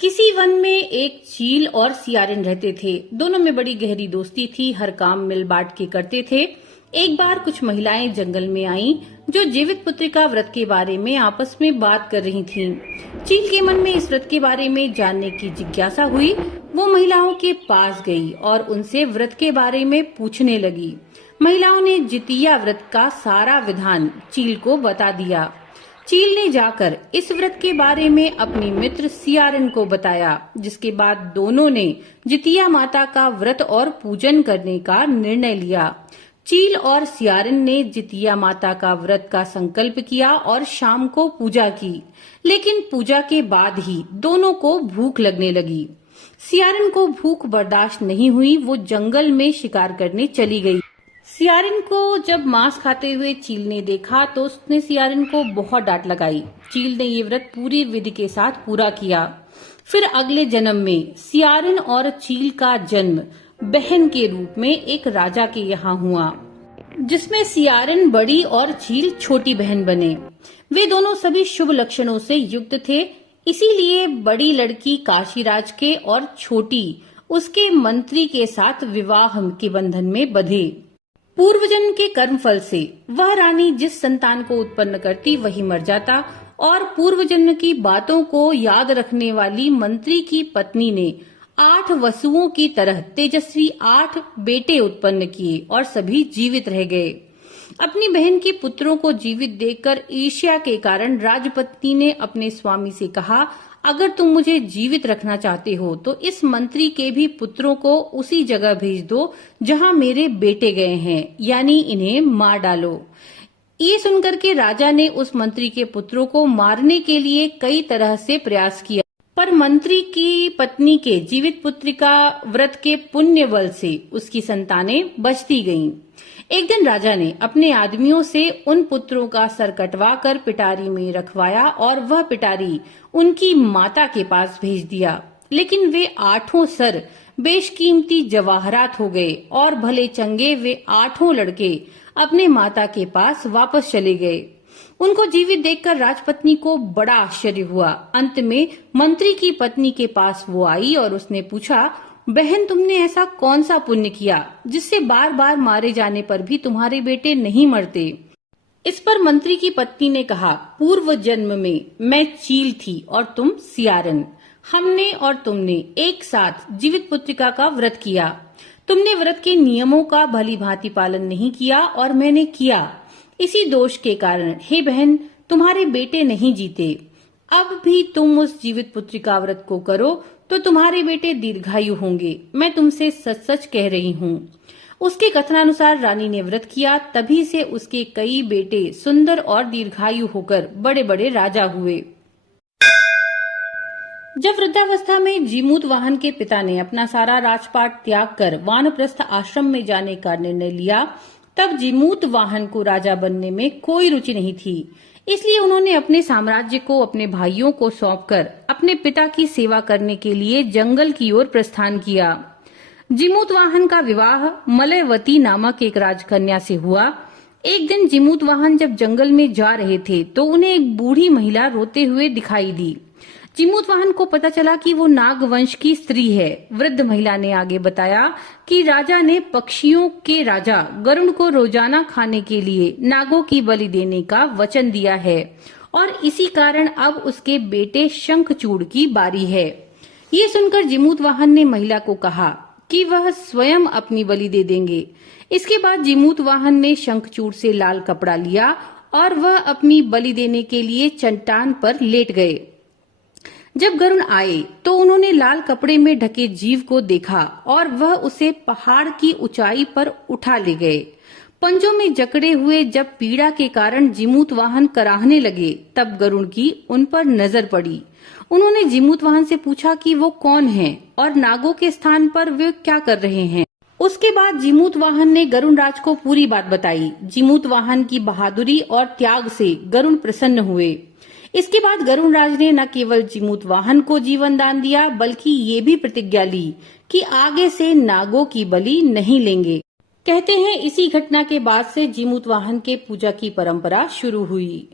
किसी वन में एक चील और सियारिन रहते थे। दोनों में बड़ी गहरी दोस्ती थी, हर काम मिल बांट के करते थे। एक बार कुछ महिलाएं जंगल में आईं, जो जीवित पुत्रिका व्रत के बारे में आपस में बात कर रही थीं। चील के मन में इस व्रत के बारे में जानने की जिज्ञासा हुई। वो महिलाओं के पास गई और उनसे व्रत के बारे में पूछने लगी। महिलाओं ने जितिया व्रत का सारा विधान चील को बता दिया। चील ने जाकर इस व्रत के बारे में अपनी मित्र सियारिन को बताया, जिसके बाद दोनों ने जितिया माता का व्रत और पूजन करने का निर्णय लिया। चील और सियारिन ने जितिया माता का व्रत का संकल्प किया और शाम को पूजा की, लेकिन पूजा के बाद ही दोनों को भूख लगने लगी। सियारिन को भूख बर्दाश्त नहीं हुई, वो जंगल में शिकार करने चली गई। सियारिन को जब मांस खाते हुए चील ने देखा तो उसने सियारिन को बहुत डांट लगाई। चील ने ये व्रत पूरी विधि के साथ पूरा किया। फिर अगले जन्म में सियारिन और चील का जन्म बहन के रूप में एक राजा के यहाँ हुआ, जिसमें सियारिन बड़ी और चील छोटी बहन बने। वे दोनों सभी शुभ लक्षणों से युक्त थे, इसीलिए बड़ी लड़की काशीराज के और छोटी उसके मंत्री के साथ विवाह के बंधन में बंधे। पूर्वजन्म के कर्मफल से वह रानी जिस संतान को उत्पन्न करती वही मर जाता, और पूर्वजन्म की बातों को याद रखने वाली मंत्री की पत्नी ने 8 वसुओं की तरह तेजस्वी 8 बेटे उत्पन्न किए और सभी जीवित रह गए। अपनी बहन के पुत्रों को जीवित देखकर ईर्ष्या के कारण राजपत्नी ने अपने स्वामी से कहा, अगर तुम मुझे जीवित रखना चाहते हो तो इस मंत्री के भी पुत्रों को उसी जगह भेज दो जहां मेरे बेटे गए हैं, यानी इन्हें मार डालो। ये सुनकर के राजा ने उस मंत्री के पुत्रों को मारने के लिए कई तरह से प्रयास किया, पर मंत्री की पत्नी के जीवित पुत्रिका व्रत के पुण्य बल से उसकी संतानें बचती गईं। एक दिन राजा ने अपने आदमियों से उन पुत्रों का सर कटवा कर पिटारी में रखवाया और वह पिटारी उनकी माता के पास भेज दिया, लेकिन वे 8 सर बेशकीमती जवाहरात हो गए और भले चंगे वे 8 लड़के अपने माता के पास वापस चले गए। उनको जीवित देखकर राजपत्नी को बड़ा आश्चर्य हुआ। अंत में मंत्री की पत्नी के पास वो आई और उसने पूछा, बहन, तुमने ऐसा कौन सा पुण्य किया जिससे बार बार मारे जाने पर भी तुम्हारे बेटे नहीं मरते? इस पर मंत्री की पत्नी ने कहा, पूर्व जन्म में मैं चील थी और तुम सियारिन। हमने और तुमने एक साथ जीवित पुत्रिका का व्रत किया। तुमने व्रत के नियमों का भली भांति पालन नहीं किया और मैंने किया। इसी दोष के कारण हे बहन, तुम्हारे बेटे नहीं जीते। अब भी तुम उस जीवित पुत्रिका व्रत को करो तो तुम्हारे बेटे दीर्घायु होंगे। मैं तुमसे सच सच कह रही हूँ। उसके कथनानुसार रानी ने व्रत किया, तभी से उसके कई बेटे सुंदर और दीर्घायु होकर बड़े बड़े राजा हुए। जब वृद्धावस्था में जीमूतवाहन के पिता ने अपना सारा राजपाट त्याग कर वानप्रस्थ आश्रम में जाने का निर्णय लिया, तब जीमूतवाहन को राजा बनने में कोई रुचि नहीं थी। इसलिए उन्होंने अपने साम्राज्य को अपने भाइयों को सौंपकर अपने पिता की सेवा करने के लिए जंगल की ओर प्रस्थान किया। जीमूतवाहन का विवाह मलयवती नामक एक राजकन्या से हुआ। एक दिन जीमूतवाहन जब जंगल में जा रहे थे तो उन्हें एक बूढ़ी महिला रोते हुए दिखाई दी। जीमूतवाहन को पता चला कि वो नागवंश की स्त्री है। वृद्ध महिला ने आगे बताया कि राजा ने पक्षियों के राजा गरुड़ को रोजाना खाने के लिए नागों की बलि देने का वचन दिया है और इसी कारण अब उसके बेटे शंखचूड़ की बारी है। ये सुनकर जीमूतवाहन ने महिला को कहा कि वह स्वयं अपनी बलि दे देंगे। इसके बाद जीमूतवाहन ने शंखचूड़ से लाल कपड़ा लिया और वह अपनी बलि देने के लिए चट्टान पर लेट गए। जब गरुड़ आए तो उन्होंने लाल कपड़े में ढके जीव को देखा और वह उसे पहाड़ की ऊंचाई पर उठा ले गए। पंजों में जकड़े हुए जब पीड़ा के कारण जीमूतवाहन कराहने लगे, तब गरुड़ की उन पर नजर पड़ी। उन्होंने जीमूतवाहन से पूछा कि वो कौन है और नागों के स्थान पर वे क्या कर रहे हैं। उसके बाद जीमूतवाहन ने गरुड़राज को पूरी बात बताई। जीमूतवाहन की बहादुरी और त्याग से गरुड़ प्रसन्न हुए। इसके बाद गरुड़राज ने न केवल जीमूतवाहन को जीवन दान दिया, बल्कि ये भी प्रतिज्ञा ली कि आगे से नागों की बलि नहीं लेंगे। कहते हैं इसी घटना के बाद से जीमूत वाहन के पूजा की परंपरा शुरू हुई।